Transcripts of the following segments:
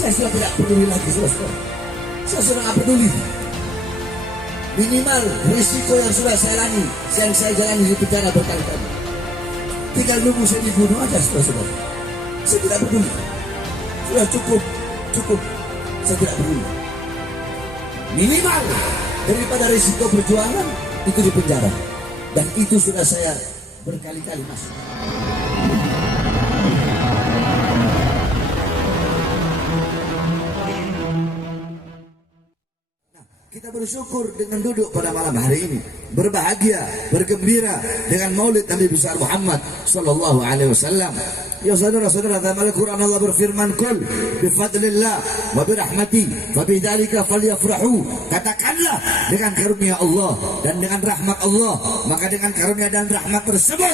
Saya sudah tidak peduli lagi, saudara. Saya sudah tidak peduli. Minimal risiko yang sudah saya jalani, yang saya jalani di penjara berkali-kali. Tinggal nunggu saya dibunuh aja, saudara. Saya tidak peduli. Sudah cukup. Saya tidak peduli. Minimal daripada risiko perjuangan itu di penjara. Dan itu sudah saya berkali-kali masuk. Kita bersyukur dengan duduk pada malam hari ini, berbahagia, bergembira dengan maulid Nabi besar Muhammad sallallahu alaihi wasallam. Ya saudara-saudara, dalam Al-Quran Allah berfirman, "Qul bifadlillah wa birahmati fabidzalika falyafrahu." Katakanlah, dengan karunia Allah dan dengan rahmat Allah, maka dengan karunia dan rahmat tersebut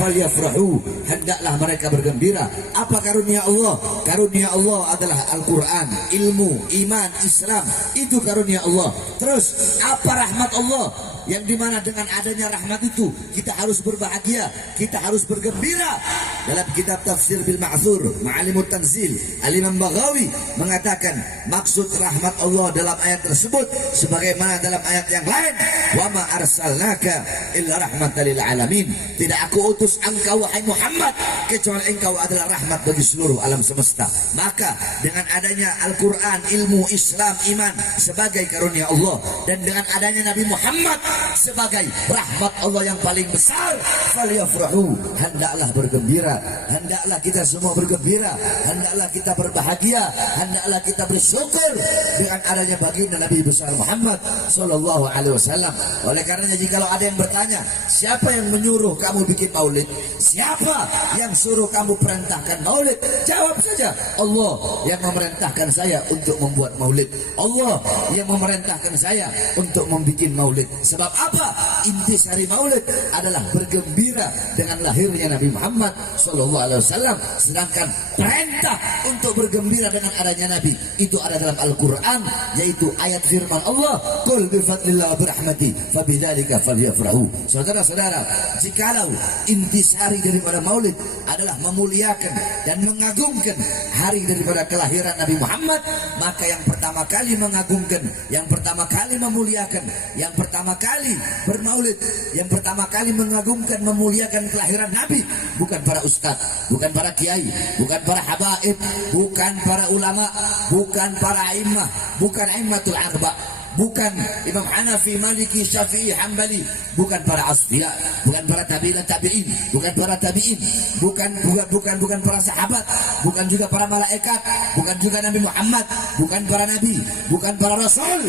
falyafrahu, hendaklah mereka bergembira. Apa karunia Allah? Karunia Allah adalah Al-Quran, ilmu, iman, Islam. Itu karunia Allah. Terus apa rahmat Allah? Yang dimana dengan adanya rahmat itu kita harus berbahagia, kita harus bergembira. Dalam kitab Tafsir bil Ma'thur Ma'alimut Tanzil, Al-Imam Baghawi mengatakan maksud rahmat Allah dalam ayat tersebut sebagaimana dalam ayat yang lain, wa ma arsalnaka illa rahmatan lil alamin. Tidak aku utus engkau wahai Muhammad kecuali engkau adalah rahmat bagi seluruh alam semesta. Maka dengan adanya Al-Quran, ilmu, Islam, iman sebagai karunia Allah, dan dengan adanya Nabi Muhammad sebagai rahmat Allah yang paling besar, falyafrahu, hendaklah bergembira, hendaklah kita semua bergembira, hendaklah kita berbahagia, hendaklah kita bersyukur dengan adanya baginda Nabi besar Muhammad sallallahu alaihi wasallam. Oleh karenanya jikalau ada yang bertanya, siapa yang menyuruh kamu bikin maulid? Siapa yang suruh kamu perintahkan maulid? Jawab saja, Allah yang memerintahkan saya untuk membuat maulid. Allah yang memerintahkan saya untuk membuat maulid. Sebab apa? Intisari maulid adalah bergembira dengan lahirnya Nabi Muhammad sallallahu alaihi wasallam. Sedangkan perintah untuk bergembira dengan adanya Nabi itu ada dalam Al-Quran, yaitu ayat firman Allah, "Qul bifadlillah wa birahmati fabidzalika falyafrahu." Saudara-saudara, jikalau intisari daripada maulid adalah memuliakan dan mengagungkan hari daripada kelahiran Nabi Muhammad, maka yang pertama kali mengagungkan, yang pertama kali memuliakan, yang pertama kali bermaulid, yang pertama kali mengagungkan, memuliakan kelahiran Nabi bukan para ustadz, bukan para kiai, bukan para habaib, bukan para ulama, bukan para a'immah, bukan a'immatul arba', bukan Imam Hanafi, Maliki, Syafi'i, Hambali, bukan para asfiya, bukan para tabi'in, bukan para tabi'in, bukan para sahabat, bukan juga para malaikat, bukan juga Nabi Muhammad, bukan para nabi, bukan para rasul,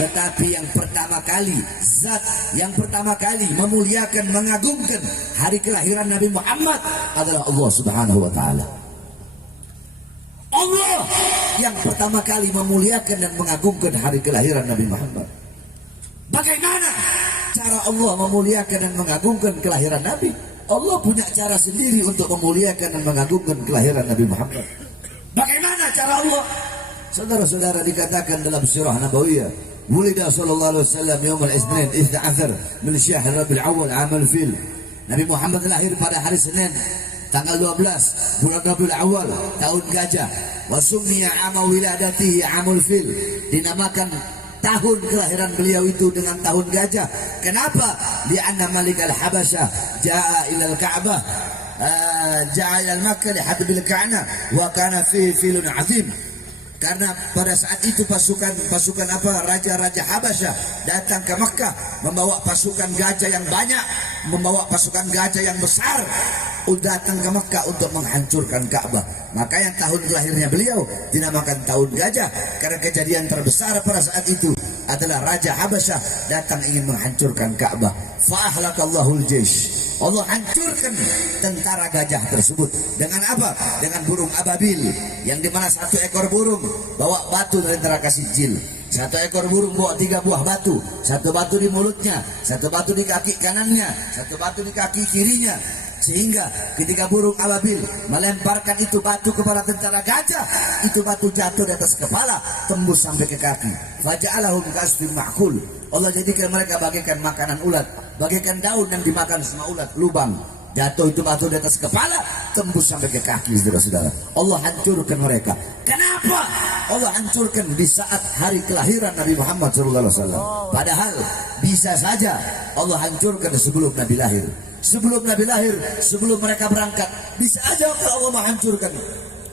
tetapi yang pertama kali, zat yang pertama kali memuliakan, mengagungkan hari kelahiran Nabi Muhammad adalah Allah Subhanahu wa taala. Allah yang pertama kali memuliakan dan mengagungkan hari kelahiran Nabi Muhammad. Bagaimana cara Allah memuliakan dan mengagungkan kelahiran Nabi? Allah punya cara sendiri untuk memuliakan dan mengagungkan kelahiran Nabi Muhammad. Bagaimana cara Allah? Saudara-saudara, dikatakan dalam surah Nabawiyah, "Wulida sallallahu alaihi wasallam yaumul Itsnain 12 min Syahr Rabiul Awwal amal fil." Nabi Muhammad lahir pada hari Senin tanggal 12 bulan Rabiul Awal tahun gajah. Wa summiya ama wiladatihi amul fil, dinamakan tahun kelahiran beliau itu dengan tahun gajah. Kenapa? Li'anna Malik al-Habasyah jaa ila al-Ka'bah, jaa ila Makkah lihadbil Ka'bah wa kana fihi filun azim. Karena pada saat itu pasukan raja-raja Habasyah datang ke Makkah membawa pasukan gajah yang banyak, membawa pasukan gajah yang besar, datang ke Makkah untuk menghancurkan Ka'bah. Maka yang tahun lahirnya beliau dinamakan tahun gajah, karena kejadian terbesar pada saat itu adalah Raja Habasyah datang ingin menghancurkan Ka'bah. Fa'ahlakallahul jaysh, Allah hancurkan tentara gajah tersebut. Dengan apa? Dengan burung ababil, yang dimana satu ekor burung bawa batu dari neraka Sijil. Satu ekor burung bawa 3 buah batu, satu batu di mulutnya, satu batu di kaki kanannya, satu batu di kaki kirinya. Sehingga ketika burung ababil melemparkan itu batu kepada tentara gajah, itu batu jatuh di atas kepala, tembus sampai ke kaki. Faja'alahum kasfin ma'kul, Allah jadikan mereka bagaikan makanan ulat, bagaikan daun yang dimakan sama ulat, lubang. Jatuh itu batu di atas kepala, tembus sampai ke kaki, saudara-saudara. Allah hancurkan mereka. Kenapa? Allah hancurkan di saat hari kelahiran Nabi Muhammad SAW. Padahal bisa saja Allah hancurkan sebelum Nabi lahir. Sebelum Nabi lahir, sebelum mereka berangkat, bisa aja kalau Allah menghancurkan.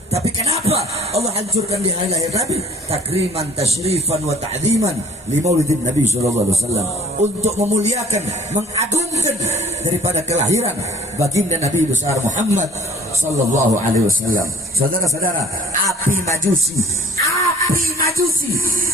Tapi kenapa Allah hancurkan di hari lahir Nabi? Takriman, tasyrifan, wa ta'ziman li maulidin Nabi SAW. Untuk memuliakan, mengagungkan daripada kelahiran baginda Nabi besar Muhammad sallallahu alaihi wasallam. Saudara-saudara, api majusi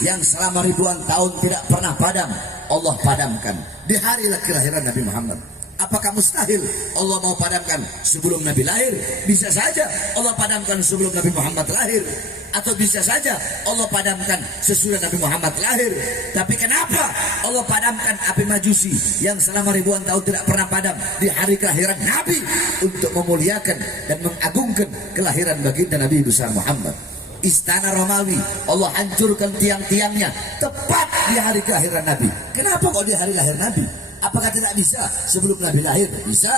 yang selama ribuan tahun tidak pernah padam, Allah padamkan di hari kelahiran Nabi Muhammad. Apakah mustahil Allah mau padamkan sebelum Nabi lahir? Bisa saja Allah padamkan sebelum Nabi Muhammad lahir. Atau bisa saja Allah padamkan sesudah Nabi Muhammad lahir. Tapi kenapa Allah padamkan api majusi yang selama ribuan tahun tidak pernah padam di hari kelahiran Nabi? Untuk memuliakan dan mengagungkan kelahiran baginda Nabi besar Muhammad. Istana Romawi Allah hancurkan tiang-tiangnya tepat di hari kelahiran Nabi. Kenapa kok di hari lahir Nabi? Apakah tidak bisa sebelum Nabi lahir? Bisa.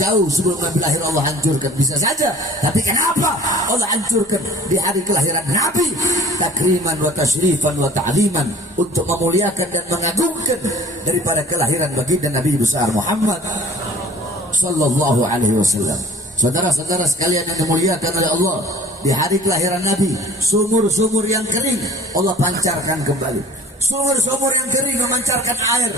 Jauh sebelum Nabi lahir Allah hancurkan. Bisa saja. Tapi kenapa Allah hancurkan di hari kelahiran Nabi? Takriman wa tasyrifan wa ta'liman. Untuk memuliakan dan mengagungkan daripada kelahiran baginda Nabi besar Muhammad sallallahu alaihi wasallam. Saudara-saudara sekalian yang dimuliakan oleh Allah, di hari kelahiran Nabi, sumur-sumur yang kering Allah pancarkan kembali. Sumur-sumur yang kering memancarkan air.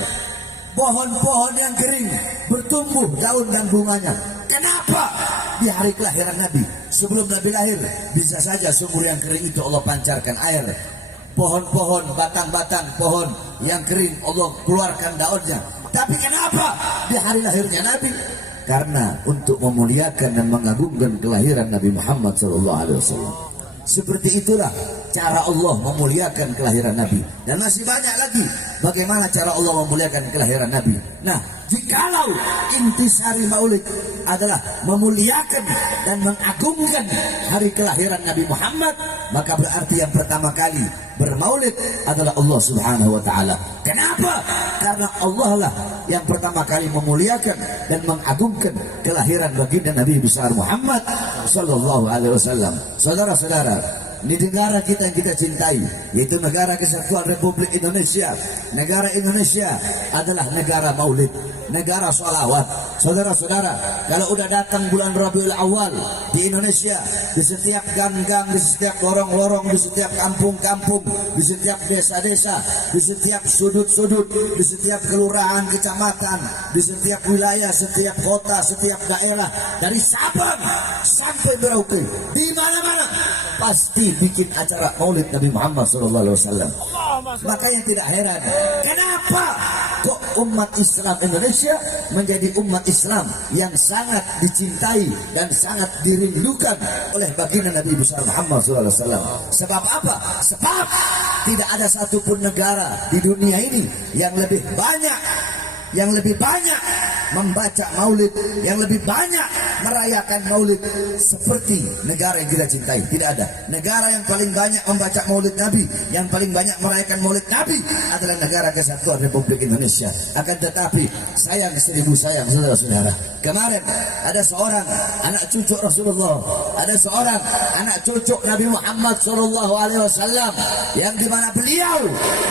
Pohon-pohon yang kering bertumbuh daun dan bunganya. Kenapa? Di hari kelahiran Nabi, sebelum Nabi lahir, bisa saja sumur yang kering itu Allah pancarkan air. Pohon-pohon, batang-batang pohon yang kering Allah keluarkan daunnya. Tapi kenapa di hari lahirnya Nabi? Karena untuk memuliakan dan mengagungkan kelahiran Nabi Muhammad SAW. Seperti itulah cara Allah memuliakan kelahiran Nabi. Dan masih banyak lagi bagaimana cara Allah memuliakan kelahiran Nabi. Nah, jikalau intisari maulid adalah memuliakan dan mengagungkan hari kelahiran Nabi Muhammad, maka berarti yang pertama kali bermaulid adalah Allah Subhanahu wa taala. Kenapa? Karena Allah lah yang pertama kali memuliakan dan mengagungkan kelahiran baginda Nabi besar Muhammad sallallahu alaihi wasallam. Saudara-saudara, di negara kita yang kita cintai, yaitu negara Kesatuan Republik Indonesia. Negara Indonesia adalah negara maulid, negara sholawat. Saudara-saudara, kalau udah datang bulan Rabiul Awal di Indonesia, di setiap gang-gang, di setiap lorong-lorong, di setiap kampung-kampung, di setiap desa-desa, di setiap sudut-sudut, di setiap kelurahan, kecamatan, di setiap wilayah, setiap kota, setiap daerah, dari Sabang sampai Merauke, di mana-mana pasti bikin acara maulid Nabi Muhammad SAW. Makanya tidak heran kenapa kok umat Islam Indonesia menjadi umat Islam yang sangat dicintai dan sangat dirindukan oleh baginda Nabi besar Muhammad SAW. Sebab apa? Sebab tidak ada satupun negara di dunia ini yang lebih banyak membaca maulid, yang lebih banyak merayakan maulid seperti negara yang kita cintai. Tidak ada negara yang paling banyak membaca maulid Nabi, yang paling banyak merayakan maulid Nabi adalah negara Kesatuan Republik Indonesia. Akan tetapi sayang seribu sayang, saudara-saudara, kemarin ada seorang anak cucu Rasulullah, ada seorang anak cucu Nabi Muhammad SAW, yang dimana beliau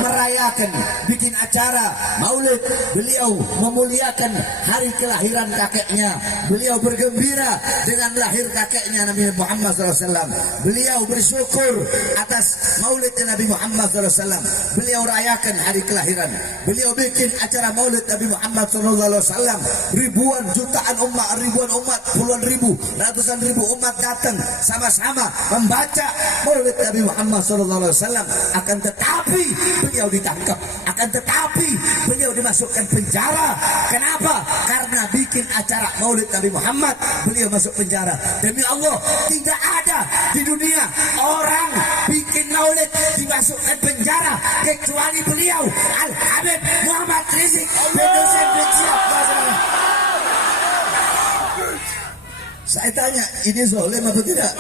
merayakan, bikin acara maulid, beliau memuliakan hari kelahiran kakeknya, beliau bergembira dengan lahir kakeknya Nabi Muhammad SAW, beliau bersyukur atas maulid Nabi Muhammad SAW, beliau rayakan hari kelahiran, beliau bikin acara maulid Nabi Muhammad SAW, ribuan jutaan umat, puluhan ribu, ratusan ribu umat datang sama-sama membaca maulid Nabi Muhammad SAW. Akan tetapi beliau ditangkap, akan tetapi beliau dimasukkan penjara. Kenapa? Karena bikin acara maulid Nabi Muhammad, beliau masuk penjara. Demi Allah, tidak ada di dunia orang bikin maulid dimasukkan penjara kecuali beliau, Al-Habib Muhammad Rizik bin Hussein bin Syihab. Saya tanya, ini zalim apa tidak?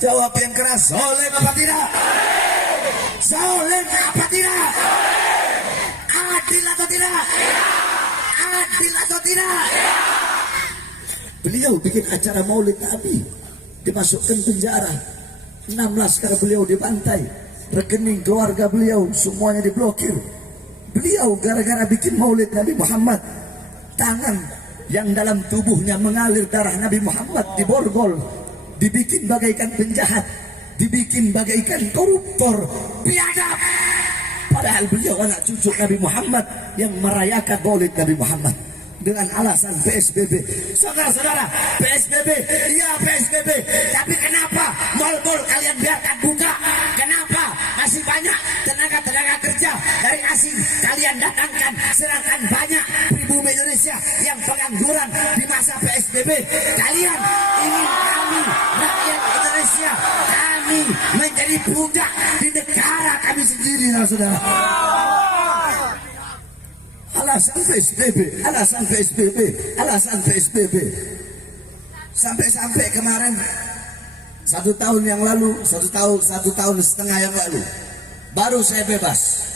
Jawab yang keras, zalim apa tidak? Zalim apa tidak? Adil atau tidak? Adil atau tidak? Beliau bikin acara maulid Nabi, dimasukkan penjara. 6 laskar beliau dibantai, rekening keluarga beliau semuanya diblokir. Beliau gara-gara bikin maulid Nabi Muhammad, tangan yang dalam tubuhnya mengalir darah Nabi Muhammad diborgol, dibikin bagaikan penjahat, dibikin bagaikan koruptor, biadab. Padahal beliau anak cucu Nabi Muhammad yang merayakan maulid Nabi Muhammad dengan alasan PSBB. Saudara-saudara, PSBB, iya PSBB, tapi kenapa mal-mal kalian biarkan buka? Kenapa masih banyak tenaga kerja dari asing kalian datangkan, sedangkan banyak pribumi Indonesia yang pengangguran di masa PSBB? Kalian ingin kami, rakyat Indonesia, kami menjadi budak di negara kami sendiri, saudara. Alasan PSBB, alasan PSBB, alasan PSBB. Sampai kemarin 1 tahun yang lalu, 1 tahun setengah yang lalu, baru saya bebas.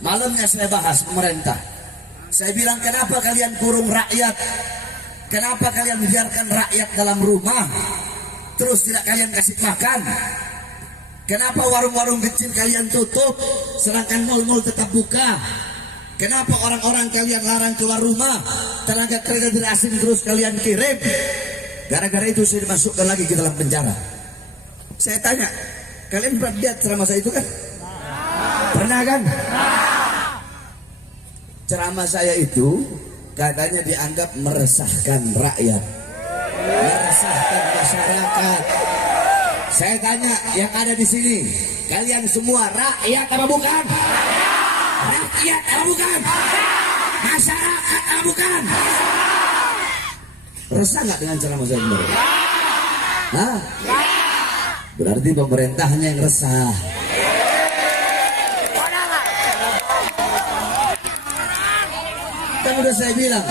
Malamnya saya bahas pemerintah. Saya bilang, kenapa kalian kurung rakyat? Kenapa kalian biarkan rakyat dalam rumah? Terus tidak kalian kasih makan? Kenapa warung-warung kecil kalian tutup, sedangkan mal-mal tetap buka? Kenapa orang-orang kalian larang keluar rumah? Tenaga kerja dari asing terus kalian kirim. Gara-gara itu saya dimasukkan lagi ke dalam penjara. Saya tanya, kalian pernah lihat ceramah saya itu kan? Pernah kan? Ceramah saya itu katanya dianggap meresahkan rakyat, meresahkan masyarakat. Saya tanya yang ada di sini, kalian semua rakyat apa bukan? Rakyat atau bukan? Masyarakat atau bukan? Resah nggak dengan ceramah saya benar? Hah? Berarti pemerintahnya yang resah. Kan udah saya bilang,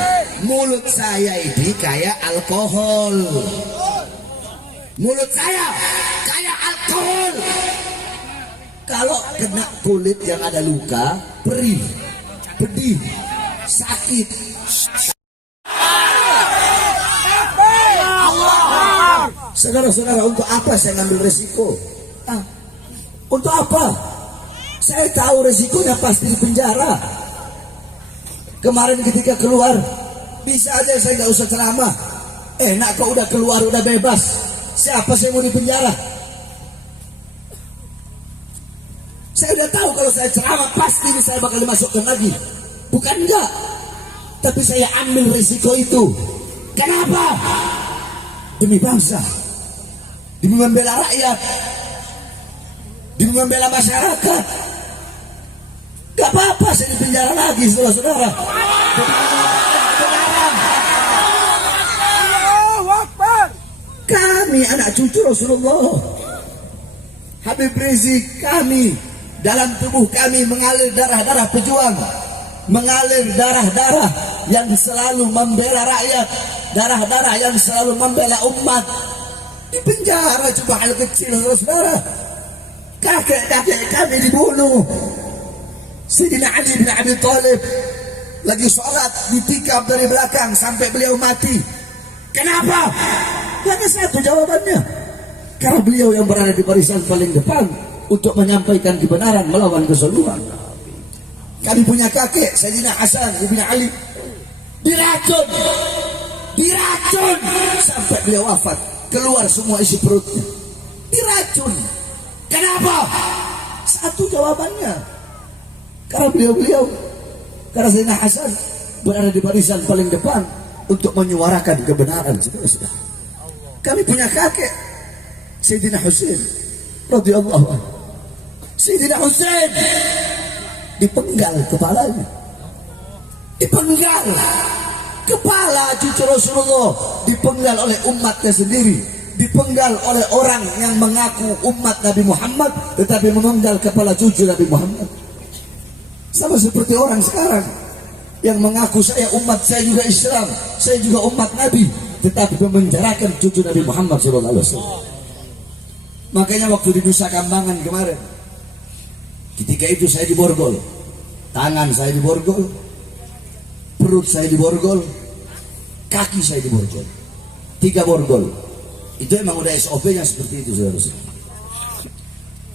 mulut saya ini kayak alkohol. Mulut saya kayak alkohol. Kalau kena kulit yang ada luka, perih, pedih, sakit. Saudara-saudara, untuk apa saya ngambil resiko? Untuk apa? Saya tahu resikonya pasti di penjara. Kemarin ketika keluar, bisa aja saya nggak usah ceramah. Enak kok udah keluar, udah bebas. Siapa saya mau di penjara? Saya udah tahu kalau saya ceramah pasti saya bakal dimasukkan lagi. Bukan enggak, tapi saya ambil risiko itu. Kenapa? Demi bangsa, demi membela rakyat, demi membela masyarakat. Gak apa-apa saya di penjara lagi, saudara-saudara. Kami anak cucu Rasulullah, Habib Rizik, kami dalam tubuh kami mengalir darah-darah pejuang, mengalir darah-darah yang selalu membela rakyat, darah-darah yang selalu membela umat. Di penjara cuma hal kecil, saudara. Kakek-kakek kami dibunuh. Sayyidina Ali bin Abi Thalib lagi sholat ditikam dari belakang sampai beliau mati. Kenapa? Hanya satu jawabannya, karena beliau yang berada di barisan paling depan untuk menyampaikan kebenaran melawan kezaliman. Kami punya kakek Sayyidina Hasan bin Ali diracun sampai beliau wafat, keluar semua isi perutnya, diracun. Kenapa? Satu jawabannya, karena beliau karena Sayyidina Hasan berada di barisan paling depan untuk menyuarakan kebenaran. Saudara-saudara, kami punya kakek Sayyidina Husain radhiyallahu anhu. Sayyidina Husain dipenggal kepalanya, dipenggal kepala cucu Rasulullah, dipenggal oleh umatnya sendiri, dipenggal oleh orang yang mengaku umat Nabi Muhammad tetapi memenggal kepala cucu Nabi Muhammad. Sama seperti orang sekarang yang mengaku saya umat, saya juga Islam, saya juga umat Nabi, tetapi memenjarakan cucu Nabi Muhammad SAW. Makanya waktu di Nusa Kambangan kemarin, ketika itu saya diborgol, tangan saya diborgol, perut saya diborgol, kaki saya diborgol. 3 borgol. Itu emang udah SOP-nya seperti itu, saudara-saudara.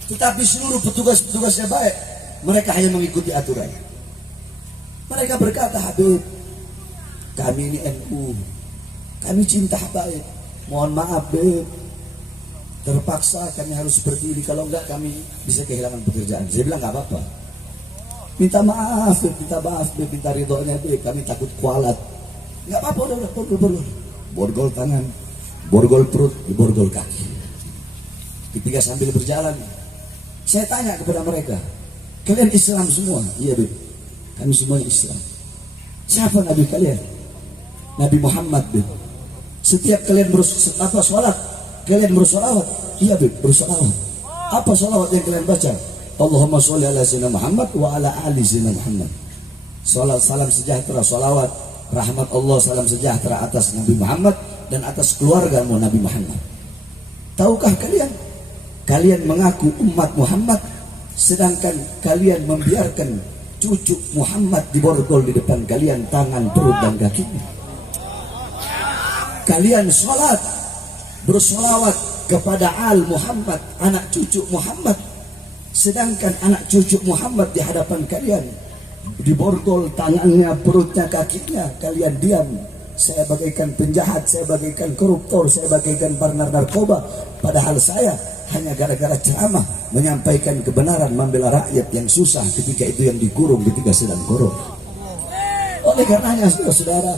Tetapi seluruh petugas-petugasnya baik, mereka hanya mengikuti aturan. Mereka berkata, Habib, kami ini NU, kami cinta Habib, mohon maaf Beb, terpaksa kami harus seperti ini, kalau enggak kami bisa kehilangan pekerjaan. Saya bilang nggak apa-apa, minta maaf Beb, minta ridhonya Beb, kami takut kualat. Nggak apa-apa, udah borgol tangan, borgol perut, borgol kaki. Ketika sambil berjalan, saya tanya kepada mereka, kalian Islam semua? Iya Beb, kami semuanya Islam. Siapa Nabi kalian? Nabi Muhammad Beb. Setiap kalian sholat, kalian bersolawat? Iya Beb, bersolawat. Apa solawat yang kalian baca? Allahumma sholli ala sayyidina Muhammad wa ala ali sayyidina Muhammad. Salat, salam sejahtera, solawat, rahmat Allah, salam sejahtera atas Nabi Muhammad dan atas keluarga Nabi Muhammad. Tahukah kalian mengaku umat Muhammad, sedangkan kalian membiarkan cucu Muhammad diborgol di depan kalian, tangan, perut, dan kakinya. Kalian sholat, bersolawat kepada Al Muhammad, anak cucu Muhammad, sedangkan anak cucu Muhammad di hadapan kalian diborgol tangannya, perutnya, kakinya. Kalian diam. Saya bagaikan penjahat, saya bagaikan koruptor, saya bagaikan partner narkoba. Padahal saya hanya gara-gara ceramah menyampaikan kebenaran, membela rakyat yang susah ketika itu yang dikurung, ketika sedang korup. Oleh karenanya saudara-saudara,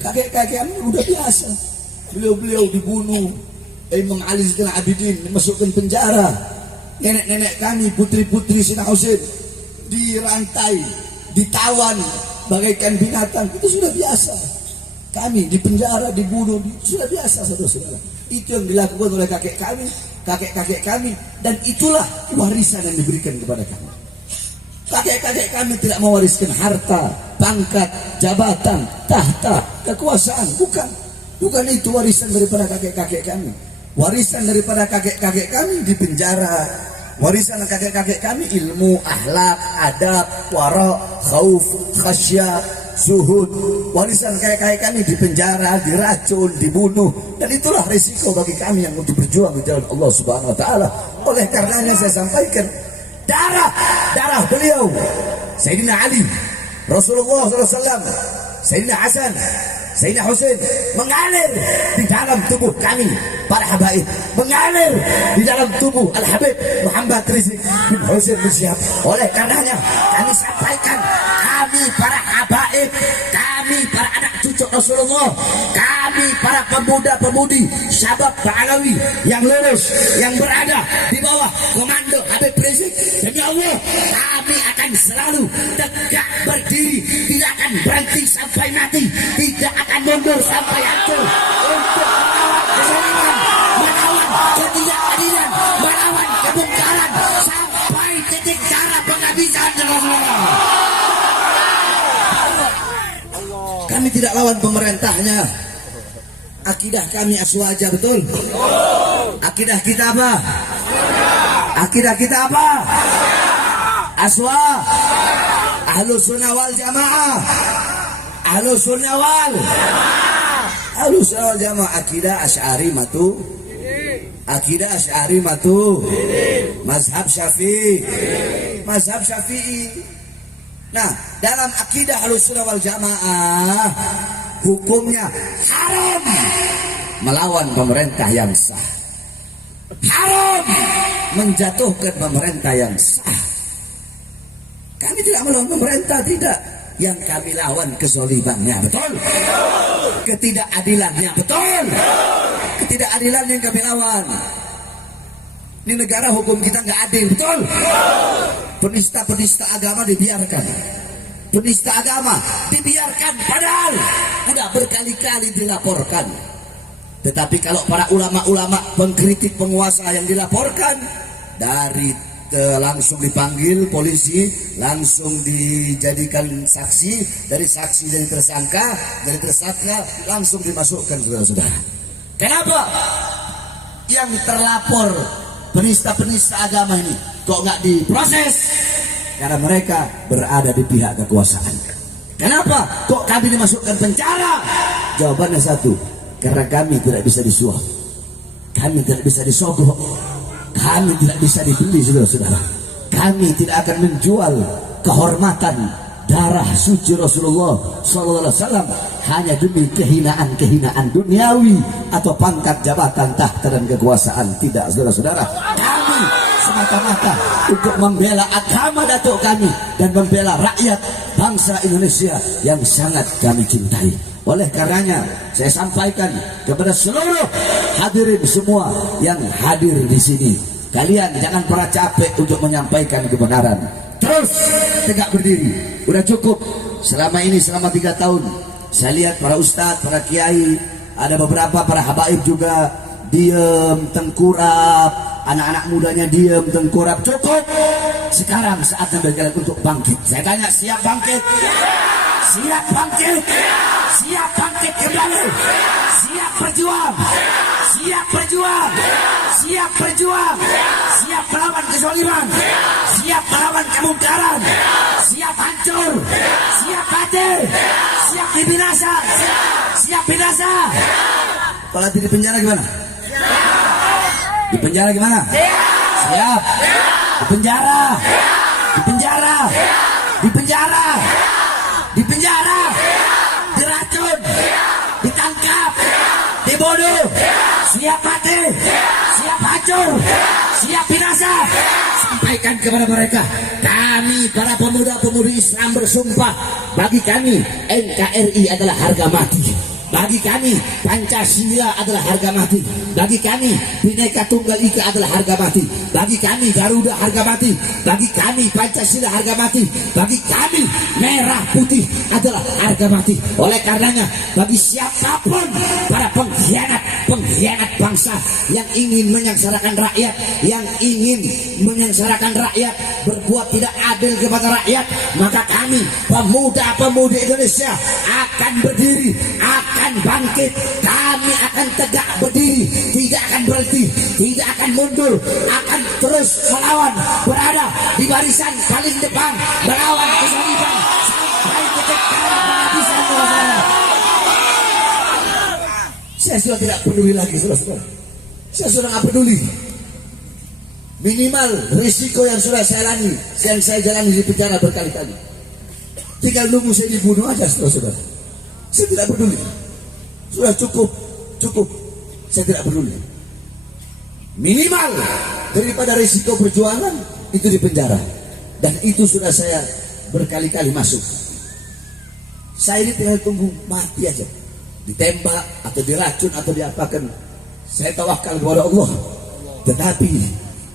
kakek-kakek kami udah biasa. Beliau-beliau dibunuh, Imam Ali Zainal Abidin dimasukkan penjara. Nenek-nenek kami, putri-putri Sina Husain dirantai, ditawan bagaikan binatang. Itu sudah biasa. Kami di penjara, dibunuh, sudah biasa saudara-saudara. Itu yang dilakukan oleh kakek-kakek kami, dan itulah warisan yang diberikan kepada kami. Kakek-kakek kami tidak mewariskan harta, pangkat, jabatan, tahta, kekuasaan, bukan itu warisan daripada kakek-kakek kami. Warisan daripada kakek-kakek kami di penjara. Warisan kakek-kakek kami ilmu, akhlak, adab, wara, khauf, khasyah, zuhud. Warisan kakek-kakek kami di penjara, diracun, dibunuh, dan itulah risiko bagi kami yang untuk berjuang di jalan Allah Subhanahu wa taala. Oleh karenanya saya sampaikan, darah beliau Sayyidina Ali, Rasulullah SAW, Sayyidina Hasan, Sayyidina Husain mengalir di dalam tubuh kami para habaib, mengalir di dalam tubuh Al-Habib Muhammad Rizik bin Husain bin Syihab. Oleh karenanya kami sampaikan, kami para habaib, kami para anak cucu Rasulullah, kami para pemuda-pemudi Syabab Ba'alawi yang lurus, yang berada di bawah komando Habib Rizik, demi Allah kami akan selalu tegak berdiri, tidak akan berhenti sampai mati, tidak akan mundur sampai hancur untuk melawan kezaliman, melawan ketidakadilan, melawan kebongkaran sampai titik darah penghabisan. Kami tidak lawan pemerintahnya. Akidah kami aswaja, betul? Akidah kita apa? Akidah kita apa? Aswa. Ahlus sunnah wal jamaah. Ahlus sunnah wal jamaah. Akidah Asy'ari matu. Akidah Asy'ari matu. Mazhab Syafi'i. Mazhab Syafi'i. Nah, dalam akidah Ahlus sunnah wal jamaah, hukumnya haram melawan pemerintah yang sah. Haram menjatuhkan pemerintah yang sah. Kami tidak melawan pemerintah, tidak. Yang kami lawan kezalimannya, betul? Ketidakadilannya, betul? Ketidakadilan yang kami lawan. Ini negara hukum kita nggak adil, betul? Penista-penista agama dibiarkan. Penista agama dibiarkan, padahal sudah berkali-kali dilaporkan. Tetapi kalau para ulama-ulama pengkritik penguasa yang dilaporkan, dari langsung dipanggil polisi, langsung dijadikan saksi, dari saksi jadi tersangka, dari tersangka langsung dimasukkan, saudara-saudara. Kenapa yang terlapor penista-penista agama ini kok nggak diproses? Karena mereka berada di pihak kekuasaan. Kenapa kok kami dimasukkan penjara? Jawabannya satu, Karena kami tidak bisa disuap, kami tidak bisa disogok, kami tidak bisa dibeli, saudara-saudara. Kami tidak akan menjual kehormatan darah suci Rasulullah SAW hanya demi kehinaan-kehinaan duniawi atau pangkat jabatan, tahta dan kekuasaan. Tidak, saudara-saudara. Kami semata-mata untuk membela agama datuk kami dan membela rakyat bangsa Indonesia yang sangat kami cintai. Oleh karenanya saya sampaikan kepada seluruh hadirin semua yang hadir di sini, kalian jangan pernah capek untuk menyampaikan kebenaran. Terus tegak berdiri. Udah cukup selama ini, selama 3 tahun saya lihat para ustadz, para kiai, ada beberapa para habaib juga diem, tengkurap, anak-anak mudanya diem, tengkurap. Cukup. Sekarang saatnya bagi kalian untuk bangkit. Saya tanya, siap bangkit? Siap bangkit? Siap bangkit kembali? Siap berjuang? Siap berjuang? Siap berjuang? Siap melawan kezaliman? Siap melawan kemungkaran? Siap hancur? Siap mati? Siap dibinasa? Siap binasa? Kalau di penjara gimana? Di penjara gimana? Siap? Di penjara? Di penjara? Di penjara? Di penjara? Diracun? Ditangkap? Dibunuh? Siap mati? Siap hancur? Siap binasa? Sampaikan kepada mereka, kami para pemuda-pemudi Islam bersumpah, bagi kami NKRI adalah harga mati. Bagi kami Pancasila adalah harga mati. Bagi kami Bhinneka Tunggal Ika adalah harga mati. Bagi kami Garuda harga mati. Bagi kami Pancasila harga mati. Bagi kami merah putih adalah harga mati. Oleh karenanya, bagi siapapun para pengkhianat bangsa yang ingin menyengsarakan rakyat, yang ingin menyengsarakan rakyat, berbuat tidak adil kepada rakyat, maka kami pemuda-pemudi Indonesia akan berdiri, akan bangkit, kami akan tegak berdiri, tidak akan berhenti, tidak akan mundur, akan terus melawan, berada di barisan paling depan, melawan kezaliman sampai titik penghabisan kekuasaan. Saya sudah tidak peduli lagi, saudara-saudara. Saya sudah tidak peduli. Minimal risiko yang sudah saya jalani, yang saya jalani di penjara berkali-kali, tinggal nunggu saya dibunuh aja, saudara-saudara. Saya tidak peduli. Sudah cukup. Saya tidak peduli. Minimal daripada risiko perjuangan itu di penjara. Dan itu sudah saya berkali-kali masuk. Saya ini tinggal tunggu mati aja. Ditembak atau diracun atau diapakan. Saya tawakal kepada Allah. Tetapi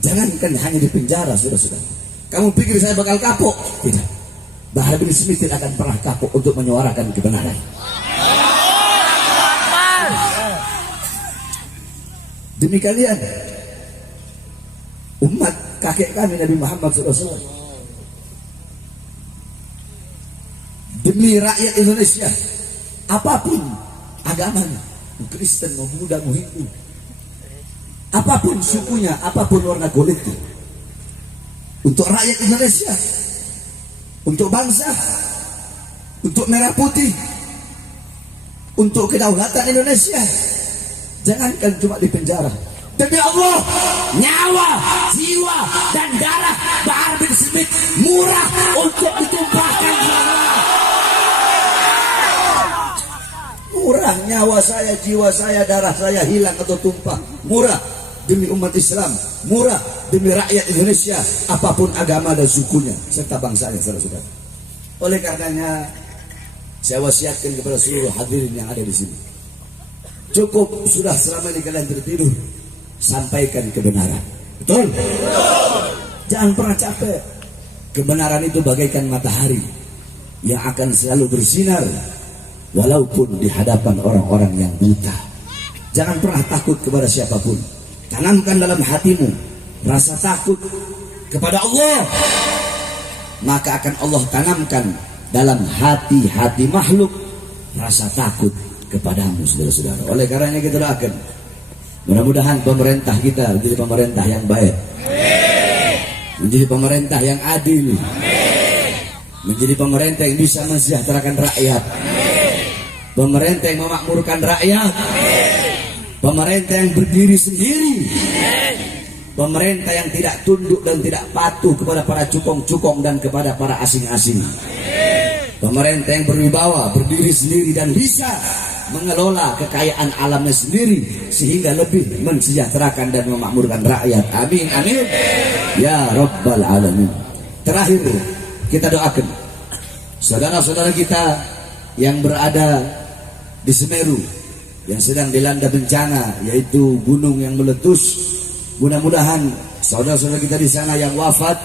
jangankan hanya di penjara, saudara-saudara. Kamu pikir saya bakal kapok? Tidak. Bahar bin Smith tidak akan pernah kapok untuk menyuarakan kebenaran. Demi kalian, umat kakek kami Nabi Muhammad SAW, demi rakyat Indonesia, apapun agamanya, Kristen mau Buddha mau Hindu, apapun sukunya, apapun warna kulitnya, untuk rakyat Indonesia, untuk bangsa, untuk merah putih, untuk kedaulatan Indonesia. Jangankan cuma di penjara, demi Allah, nyawa, jiwa, dan darah Bahar bin Smith murah untuk ditumpahkan. Murah nyawa saya, jiwa saya, darah saya hilang atau tumpah. Murah demi umat Islam, murah demi rakyat Indonesia, apapun agama dan sukunya serta bangsanya, saudara-saudara. Oleh karenanya, saya wasiatkan kepada seluruh hadirin yang ada di sini. Cukup sudah selama ini kalian tertidur. Sampaikan kebenaran. Betul? Jangan pernah capek. Kebenaran itu bagaikan matahari yang akan selalu bersinar walaupun di hadapan orang-orang yang buta. Jangan pernah takut kepada siapapun. Tanamkan dalam hatimu rasa takut kepada Allah, maka akan Allah tanamkan dalam hati-hati makhluk rasa takut kepadamu, saudara-saudara. Oleh karenanya kita doakan, mudah-mudahan pemerintah kita menjadi pemerintah yang baik, menjadi pemerintah yang adil, menjadi pemerintah yang bisa mensejahterakan rakyat, pemerintah yang memakmurkan rakyat, pemerintah yang berdiri sendiri, pemerintah yang tidak tunduk dan tidak patuh kepada para cukong-cukong dan kepada para asing-asing, pemerintah yang berwibawa, berdiri sendiri dan bisa mengelola kekayaan alamnya sendiri sehingga lebih mensejahterakan dan memakmurkan rakyat. Amin, amin ya rabbal alamin. Terakhir kita doakan saudara-saudara kita yang berada di Semeru yang sedang dilanda bencana, yaitu gunung yang meletus. Mudah-mudahan saudara-saudara kita di sana yang wafat,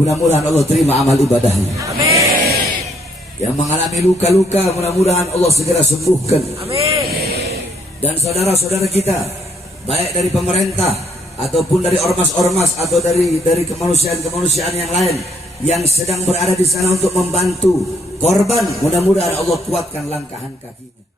mudah-mudahan Allah terima amal ibadahnya. Amin. Yang mengalami luka-luka, mudah-mudahan Allah segera sembuhkan. Amin. Dan saudara-saudara kita, baik dari pemerintah ataupun dari ormas-ormas atau dari kemanusiaan-kemanusiaan yang lain yang sedang berada di sana untuk membantu korban, mudah-mudahan Allah kuatkan langkahan kakinya.